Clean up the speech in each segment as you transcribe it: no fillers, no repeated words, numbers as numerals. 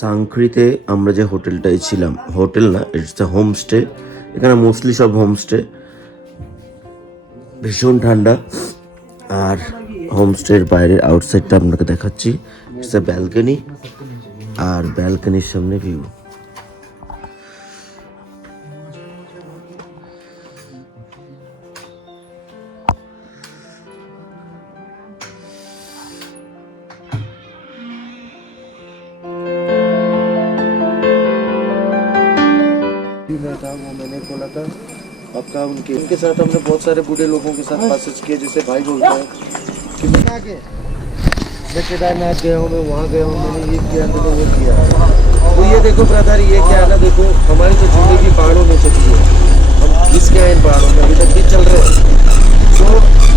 সাংক্রিতে আমরা যে হোটেলটায় ছিলাম, হোটেল না, ইটস দ্য হোমস্টে। এখানে মোস্টলি সব হোমস্টে। ভীষণ ঠান্ডা। আর হোমস্টের বাইরের আউটসাইডটা আপনাকে দেখাচ্ছি। ইটস দ্য ব্যালকনি, আর ব্যালকনির সামনে ভিউ। था वो मैंने खोला था आपका। उनके साथ हमने बहुत सारे बूढ़े लोगों के साथ मैसेज किए, जैसे भाई बोलते हैं कि मैं केदारनाथ गया हूँ, मैं वहाँ गया हूँ, मैंने ये किया, मैंने वो किया। तो ये देखो ब्रदर, ये क्या है ना, देखो हमारी तो जिंदगी पहाड़ों में चली है, हम घिस गए इन पहाड़ों में, इधर भी चल रहे हैं। तो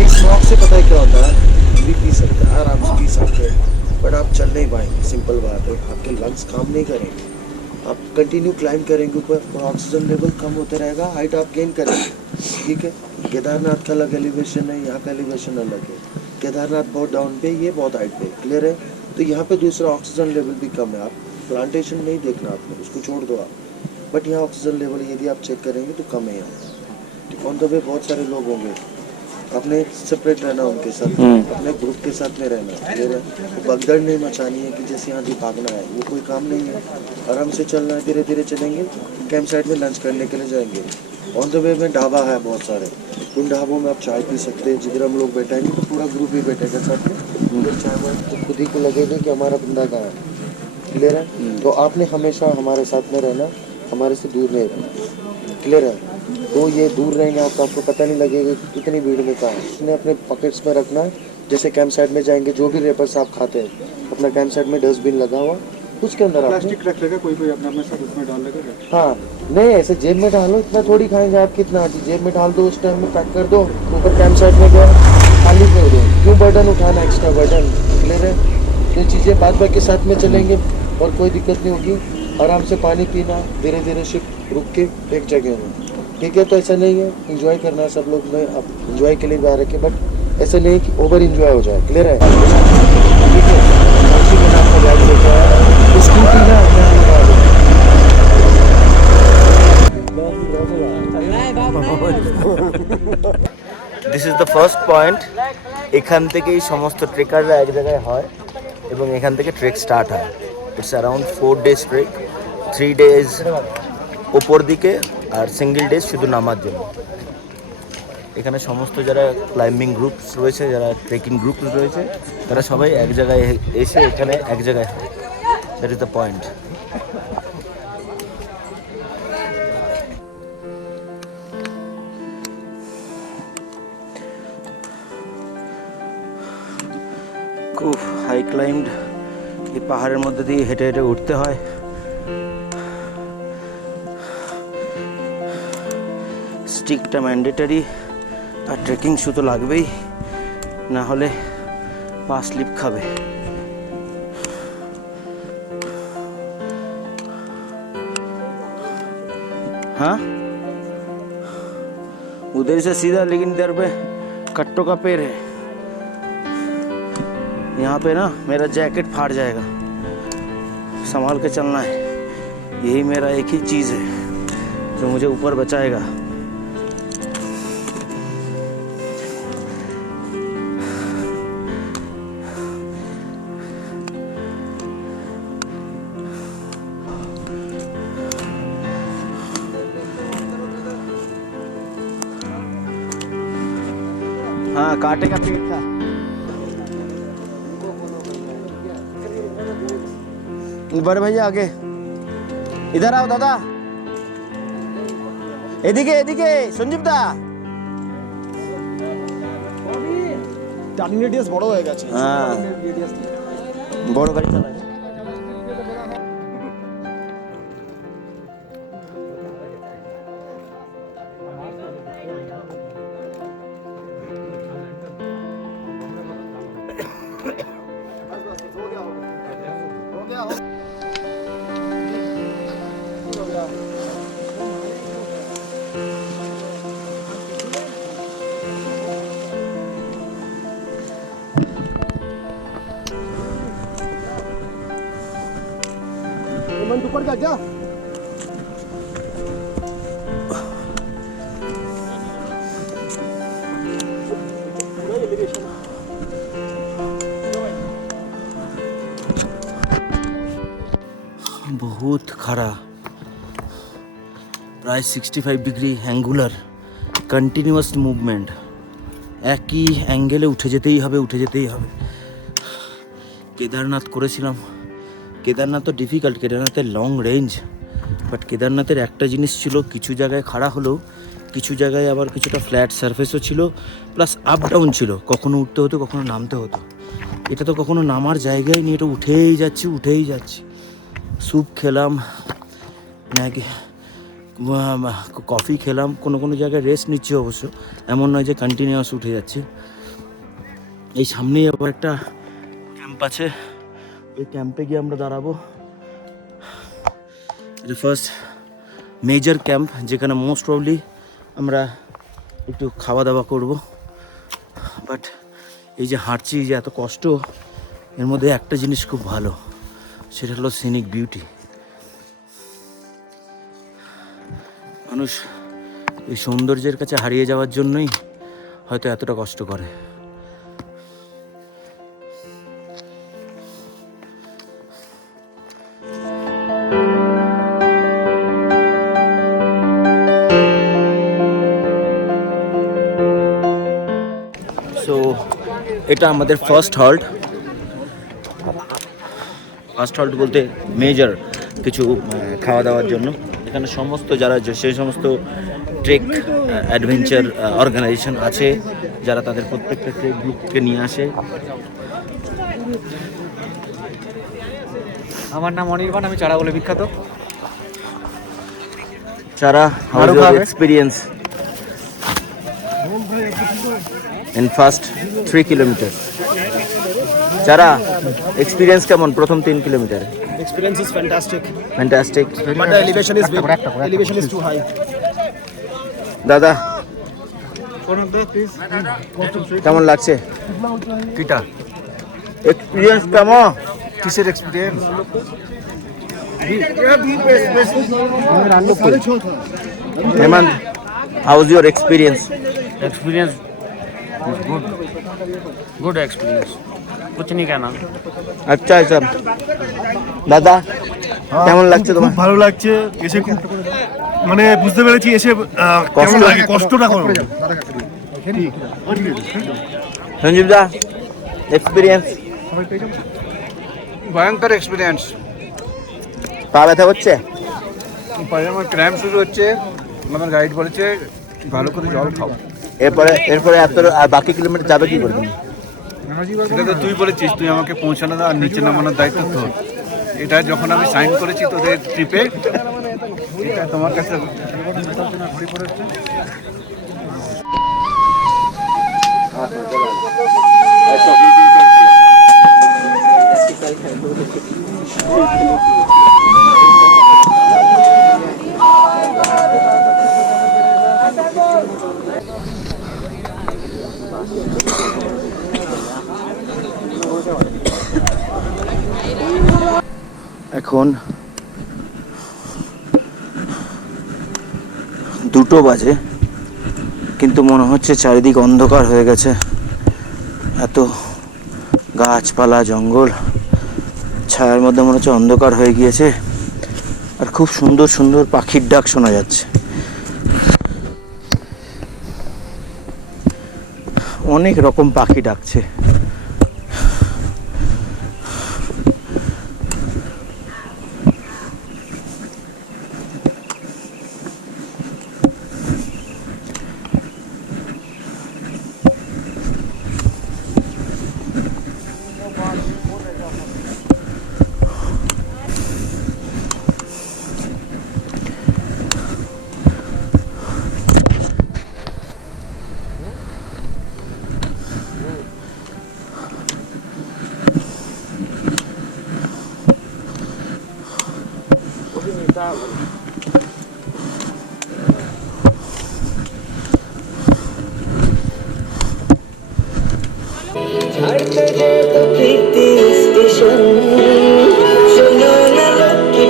एक स्मॉक से पता है क्या होता है, भी पी सकते हैं, आराम से पी सकते हैं, बट आप चल नहीं पाएंगे। सिंपल बात है, आपके लंग्स काम नहीं करेंगे। आप कंटिन्यू क्लाइंब करेंगे ऊपर और ऑक्सीजन लेवल कम होते रहेगा, हाइट आप गेन करेंगे। ठीक है, केदारनाथ का अलग एलिवेशन है, यहाँ का एलिवेशन अलग है। केदारनाथ बहुत डाउन पे, ये बहुत हाइट पे, क्लियर है। तो यहाँ पे दूसरा ऑक्सीजन लेवल भी कम है। आप प्लांटेशन नहीं देखना आपने, उसको छोड़ दो आप, बट यहाँ ऑक्सीजन लेवल यदि आप चेक करेंगे तो कम है यहाँ। ऑन द वे बहुत सारे लोग होंगे, अपने सेपरेट रहना उनके साथ, अपने ग्रुप के साथ में रहना, क्लियर है। भगदड़ नहीं मचानी है कि जैसे यहाँ भी भागना है, वो कोई काम नहीं है। आराम से चलना है, धीरे धीरे चलेंगे। कैंप साइड में लंच करने के लिए जाएंगे। ऑन द वे में ढाबा है बहुत सारे, उन ढाबों में आप चाय पी सकते हैं। जिधर हम लोग बैठेंगे तो पूरा ग्रुप भी बैठेगा साथ में, फिर चाय वाय तो खुद ही को लगेगा कि हमारा बंदा कहाँ है, क्लियर है। तो आपने हमेशा हमारे साथ में रहना, हमारे से दूर नहीं रहना, क्लियर है। तो ये दूर रहेंगे आपको पता नहीं लगेगा कि कितनी भीड़ में कहाँ है। इसने अपने पॉकेट्स में रखना है। जैसे कैंप साइड में जाएंगे, जो भी रेपर्स आप खाते हैं, अपना कैंप साइड में डस्टबिन लगा हुआ, उसके अंदर प्लास्टिक रख लेगा, कोई अपना अपना सब उसमें डाल लेगा। हाँ, नहीं ऐसे जेब में डालो, इतना थोड़ी खाएंगे आप, कितना जेब में डाल दो, उस टाइम में पैक कर दो। ऊपर कैंप साइड में गया, खाली कर दो, क्यों बर्डन उठाना, एक्स्ट्रा बर्डन, क्लियर है। ये चीज़ें बाद बाकी साथ में चलेंगे और कोई दिक्कत नहीं होगी। आराम से पानी पीना, धीरे धीरे शिप रुक के एक जगह में, ठीक है। तो ऐसा नहीं है, इंजॉय करना है सब लोग में, अब इंजॉय के लिए भी आ रखे, बट ऐसा नहीं कि ओवर इंजॉय हो जाए, क्लियर है, ठीक है। साक्षी मैंने आपका बैग लेके आया, स्कूटी ना this is the first point. এখান থেকেই সমস্ত ট্রেকাররা এক জায়গায় হয় এবং এখান থেকে ট্রেক স্টার্ট হয়। It's around 4 days trek, 3 days ওপর দিকে আর সিঙ্গেল ডেজ শুধু নামার জন্য। এখানে সমস্ত যারা ক্লাইম্বিং গ্রুপস রয়েছে, যারা ট্রেকিং গ্রুপস রয়েছে, তারা সবাই এক জায়গায় এসে এখানে এক জায়গায় হয়। That is the point. খুব হাই ক্লাইম্বড, এই পাহাড়ের মধ্যে দিয়ে হেঁটে হেঁটে উঠতে হয়। স্টিকটা ম্যান্ডেটারি, আর ট্রেকিং শু তো লাগবেই, না হলে পা স্লিপ খাবে। हाँ, उधर से सीधा, लेकिन इधर पे कट्टों का पेड़ है। यहाँ पे ना मेरा जैकेट फाड़ जाएगा, संभाल के चलना है। यही मेरा एक ही चीज़ है जो मुझे ऊपर बचाएगा। हाँ, कांटे का पेड़ था। बड़े भैया आगे इधर आओ दादा, এদিকে এদিকে সঞ্জীব দা। টার্নিং রেডিয়াস বড় হয়ে গেছে। হ্যাঁ, বড় গাড়ি চালায়। ऊपर जा जा बहुत खरा प्राय 65 डिग्री অ্যাঙ্গুলার কন্টিনিউয়াস মুভমেন্ট, একই অ্যাঙ্গেলে উঠে যেতেই হবে। কেদারনাথ করেছিলাম, কেদারনাথ তো ডিফিকাল্ট, কেদারনাথের লং রেঞ্জ, বাট কেদারনাথের একটা জিনিস ছিল, কিছু জায়গায় খাড়া হলেও কিছু জায়গায় আবার কিছুটা ফ্ল্যাট সারফেসও ছিল, প্লাস আপ ডাউন ছিল, কখনো উঠতে হতো কখনো নামতে হতো। এটা তো কখনো নামার জায়গায় নিয়ে এটা উঠেই যাচ্ছি। স্যুপ খেলাম, ম্যাগি, কফি খেলাম, কোনো জায়গায় রেস্ট নিচ্ছি অবশ্য, এমন নয় যে কন্টিনিউয়াস উঠে যাচ্ছি। এই সামনেই আবার একটা ক্যাম্প আছে, ওই ক্যাম্পে গিয়ে আমরা দাঁড়াবো। এটা ফার্স্ট মেজর ক্যাম্প, যেখানে মোস্ট প্রবলি আমরা একটু খাওয়া দাওয়া করব। বাট এই যে হাঁটছি, যে এত কষ্ট, এর মধ্যে একটা জিনিস খুব ভালো, সেটা হলো সিনিক বিউটি। মানুষ এই সৌন্দর্যের কাছে হারিয়ে যাওয়ার জন্যই হয়তো এতটা কষ্ট করে। সো এটা আমাদের ফার্স্ট হল্ট বলতে মেজর কিছু খাওয়া দাওয়ার জন্য। এখানে সমস্ত যারা সেই সমস্ত ট্রেক অ্যাডভেঞ্চার অর্গানাইজেশন আছে, যারা তাদের প্রত্যেকটা ট্রেক গ্রুপকে নিয়ে আসে। আমার নাম অনির্বাণ, আমি চারা বলে বিখ্যাত। চারা, how is your experience in first 3 kilometre? চারা এক্সপিরিয়েন্স কেমন প্রথম 3 কিলোমিটারে? Experience is fantastic, but the elevation is too high. দাদা কেমন লাগছে? কিটা এক্সপিরিয়েন্স কেমন? কিসের experience? Hemanta, how is your experience? Experience good experience, कुछ नहीं कहना। আচ্ছা স্যার। দাদা কেমন লাগছে তোমার? ভালো লাগছে, এসে খুব মানে বুঝতে পেরেছি এসে কেমন লাগে, কষ্টটা করো। সঞ্জীব দা এক্সপিরিয়েন্স? ভয়ঙ্কর এক্সপিরিয়েন্স। পা ব্যথা হচ্ছে? পায়ে আমার ক্র্যাম্প শুরু হচ্ছে। আমার গাইড বলেছে ভালো করে জল খাও। এরপরে আর বাকি কিলোমিটার যাবে কি করবেন? সেটা তো তুই বলেছিস, তুই আমাকে পৌঁছানো আর নিচে নামানোর দায়িত্ব তোর। এটা যখন আমি সাইন করেছি তোদের ট্রিপে, এটা তোমার কাছে এখন 2টো বাজে, কিন্তু মনে হচ্ছে চারিদিক অন্ধকার হয়ে গেছে। এত গাছপালা জঙ্গল ছায়ার মধ্যে মনে হচ্ছে অন্ধকার হয়ে গিয়েছে। আর খুব সুন্দর সুন্দর পাখির ডাক শোনা যাচ্ছে। অনেক রকম পাখি ডাকছে। तो प्रीति स्टेशन सुनो न लकी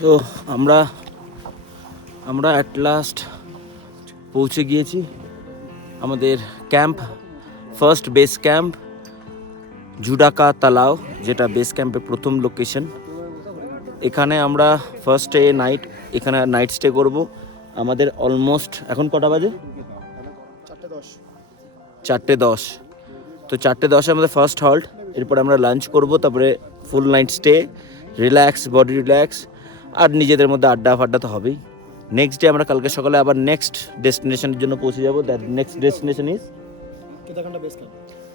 সো আমরা অ্যাট লাস্ট পৌঁছে গিয়েছি আমাদের ক্যাম্প, ফার্স্ট বেস ক্যাম্প জুডাকা তালাও, যেটা বেস ক্যাম্পের প্রথম লোকেশন। এখানে আমরা ফার্স্ট ডে নাইট এখানে নাইট স্টে করব। আমাদের অলমোস্ট এখন কটা বাজে? 4:10। তো 4:10 আমাদের ফার্স্ট হল্ট, এরপর আমরা লাঞ্চ করব, তারপরে full night stay, relax, body relax, আর নিজেদের মধ্যে আড্ডা ফাড্ডা তো হবেই। নেক্সট ডে আমরা কালকে সকালে আবার নেক্সট ডেস্টিনেশনের জন্য পৌঁছে যাব। That next destination is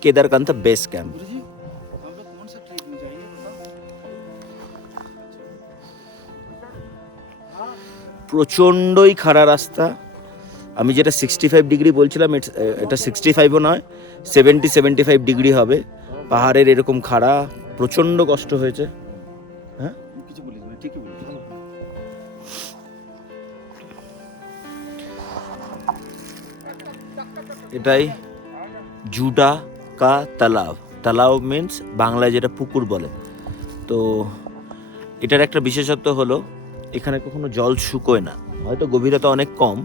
Kedarkantha base camp. প্রচণ্ডই খাড়া রাস্তা। আমি যেটা 65 ডিগ্রি বলছিলাম, এটা 65ও নয়, 70-75 ডিগ্রি হবে। পাহাড়ের এরকম খাড়া, প্রচণ্ড কষ্ট হয়েছে। হ্যাঁ, কিছু বলিস না, ঠিকই বলিস। এটাই জুডাকা তালাও। তালাও মিন্স বাংলায় যেটা পুকুর বলে। তো এটার একটা বিশেষত্ব হলো এখানে কখনো জল শুকোয় না। হয়তো গভীরতা অনেক কম,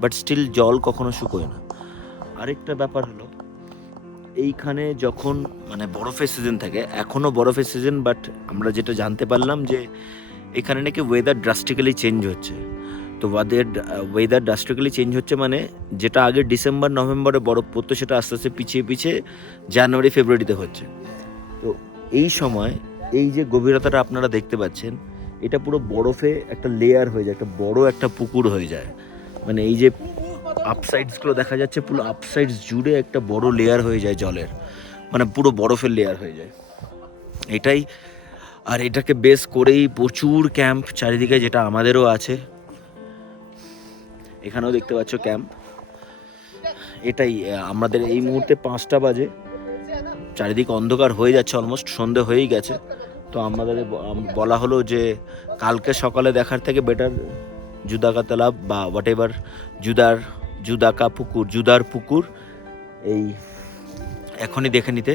বাট স্টিল জল কখনো শুকোয় না। আরেকটা ব্যাপার হলো এইখানে যখন মানে বরফের সিজন থাকে, এখনও বরফের সিজন, বাট আমরা যেটা জানতে পারলাম যে এখানে নাকি ওয়েদার ড্রাস্টিক্যালি চেঞ্জ হচ্ছে। তো ওয়েদার ড্রাস্টিক্যালি চেঞ্জ হচ্ছে মানে যেটা আগে ডিসেম্বর নভেম্বরে বরফ পড়তো, সেটা আস্তে আস্তে পিছিয়ে জানুয়ারি ফেব্রুয়ারিতে হচ্ছে। তো এই সময় এই যে গভীরতাটা আপনারা দেখতে পাচ্ছেন, এটা পুরো বরফে একটা লেয়ার হয়ে যায়, একটা বড় একটা পুকুর হয়ে যায়। মানে এই যে আপসাইডসগুলো দেখা যাচ্ছে, পুরো আপসাইডস জুড়ে একটা বড় লেয়ার হয়ে যায় জলের, মানে পুরো বরফের লেয়ার হয়ে যায় এটাই। আর এটাকে বেস করেই প্রচুর ক্যাম্প চারিদিকে, যেটা আমাদেরও আছে। এখানেও দেখতে পাচ্ছ ক্যাম্প। এটাই আমাদের এই মুহূর্তে 5টা বাজে, চারিদিকে অন্ধকার হয়ে যাচ্ছে, অলমোস্ট সন্ধে হয়েই গেছে। তো আমাদের বলা হলো যে কালকে সকালে দেখার থেকে বেটার জুদাকা তালাব বা হোয়াট এভার জুদার পুকুর এই এখনই দেখে নিতে।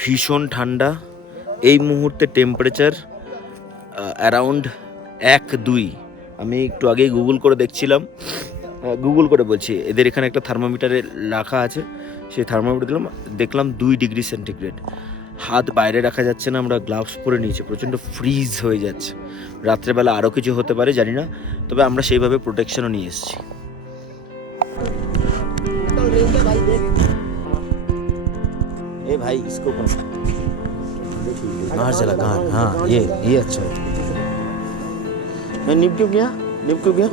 ভীষণ ঠান্ডা এই মুহূর্তে, টেম্পারেচার অ্যারাউন্ড 1-2। আমি একটু আগেই গুগল করে বলছি, এদের এখানে একটা থার্মোমিটারে রাখা আছে, সেই থার্মোমিটার দেখলাম 2 ডিগ্রি সেন্টিগ্রেড। হাত বাইরে রাখা যাচ্ছে না, আমরা গ্লাভস পরে নিয়েছি, প্রচণ্ড ফ্রিজ হয়ে যাচ্ছে। রাত্রেবেলা আরও কিছু হতে পারে জানি না, তবে আমরা সেইভাবে প্রোটেকশনও নিয়ে এসেছি। ए भाई इसको कहाँ चला, कहाँ? हाँ, ये अच्छा है। मैं निप क्यों गया? निप क्यों गया?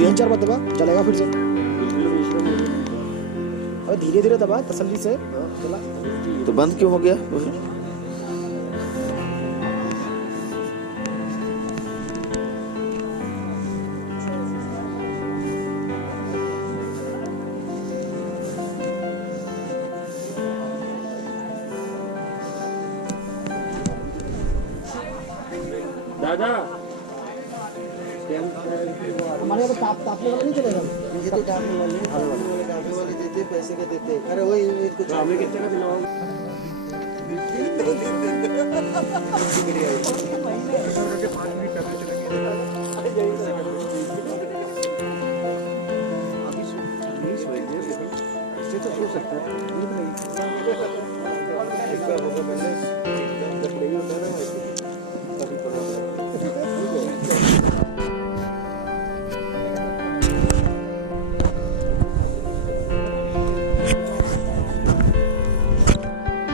3-4 बार दबा, चलेगा फिर से। और धीरे धीरे दबा, तसल्ली से चला। तो बंद क्यों हो गया? दादा हमारे यहाँ तापने वाला नहीं चलेगा। ये तो डालने वाले देते, पैसे के देते। अरे वही कुछ हमें कितने का दिलाओ? ऐसे तो हो सकता है।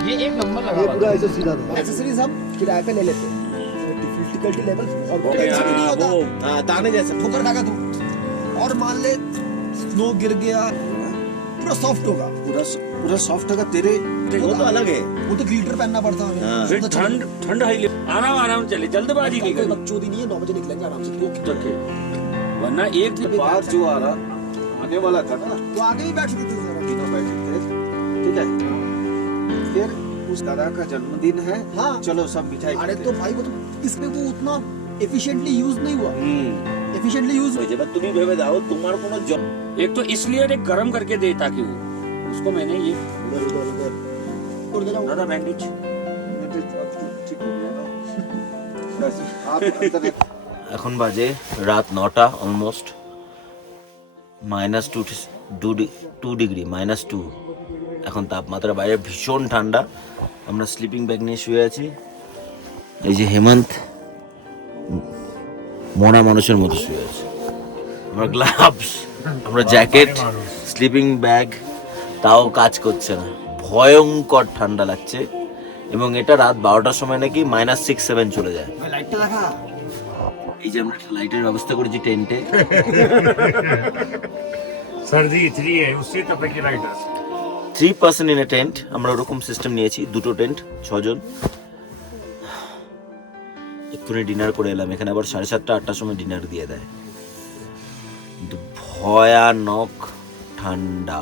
ये एक नंबर ये लगा पूरा ऐसे सीधा था। एक्सेसरीज हम किराए पे ले लेते हैं। डिफिकल्टी लेवल और नहीं होता। ताने जैसा ठोकर खाएगा तू, और मान ले स्नो गिर गया, पूरा सॉफ्ट होगा। पूरा सॉफ्ट होगा तेरे। वो तो अलग है। वो तो ग्लिटर पहनना पड़ता है हमें। फिर ठंड हाई आराम चले, जल्दबाजी नहीं कोई करें। बकचोदी नहीं है। 9 बजे निकलेंगे आराम से। रखे वरना एक दिन बात जो आ रहा आने वाला था ना, तो आगे भी बैठ सकते थे जरा। तीनों बैठे थे, ठीक है। फिर उस दादा का जन्मदिन है, हाँ। चलो सब मिठाई अरे खाते तो हैं। भाई वो तो इसमें वो उतना एफिशिएंटली यूज नहीं हुआ। एफिशिएंटली यूज তুমি ভেবে দাও তোমার কোনো एक तो इसलिए एक गरम करके दे ताकि वो उसको मैंने ये उधर उधर उधर उड़ गया। দাদা ব্যান্ডেজ ठीक हो गया ना। এখন বাজে রাত 9টা অলমোস্ট, -2 ডিগ্রি, -2 এখন তাপমাত্রা, বাইরে ভীষণ ঠান্ডা। আমরা স্লিপিং ব্যাগ নিয়ে শুয়ে আছি। এই যে হেমন্ত মরা মানুষের মতো শুয়ে আছে। আমরা গ্লাভস, আমরা জ্যাকেট, স্লিপিং ব্যাগ, তাও কাজ করছে না, ভয়ঙ্কর ঠান্ডা লাগছে। এবং এটা রাত 12টার সময় নাকি -6-7 চলে যায়। এই যে আমরা একটা লাইটের ব্যবস্থা করেছি টেন্টে। सर्दी इतनी है उससे तो पे की लाइट है 3 person in a tent, আমরা ওরকম সিস্টেম নিয়েছি, 2টো টেন্ট, 6 জন। এক্ষুনি ডিনার করে এলাম, এখানে আবার 7:30-8টার সময় ডিনার দিয়ে দেয়। কিন্তু ভয়ানক ঠান্ডা,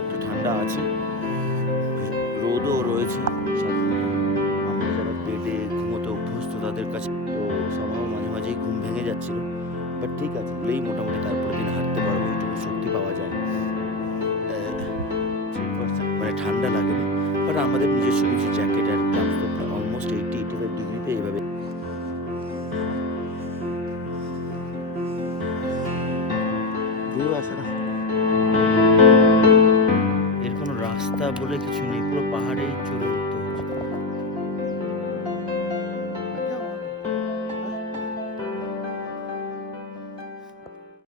একটু ঠান্ডা আছে, রোদও রয়েছে। আমরা যারা বেডে ঘুমোতে অভ্যস্ত তাদের কাছে তো সবাই মাঝে মাঝেই ঘুম ভেঙে যাচ্ছিল, বাট ঠিক আছে, এগুলোই মোটামুটি তারপরে দিন হাঁটতে পারবো, একটু শক্তি পাওয়া যায়। মানে ঠান্ডা লাগেনি, বাট আমাদের নিজস্ব কিছু জ্যাকেট আর গ্লাভস অলমোস্ট 80-85 ডিগ্রিতে এভাবে ভিউ আছে না। এর কোনো রাস্তা বলে কিছু নেই, পুরো পাহাড়েই চড়ে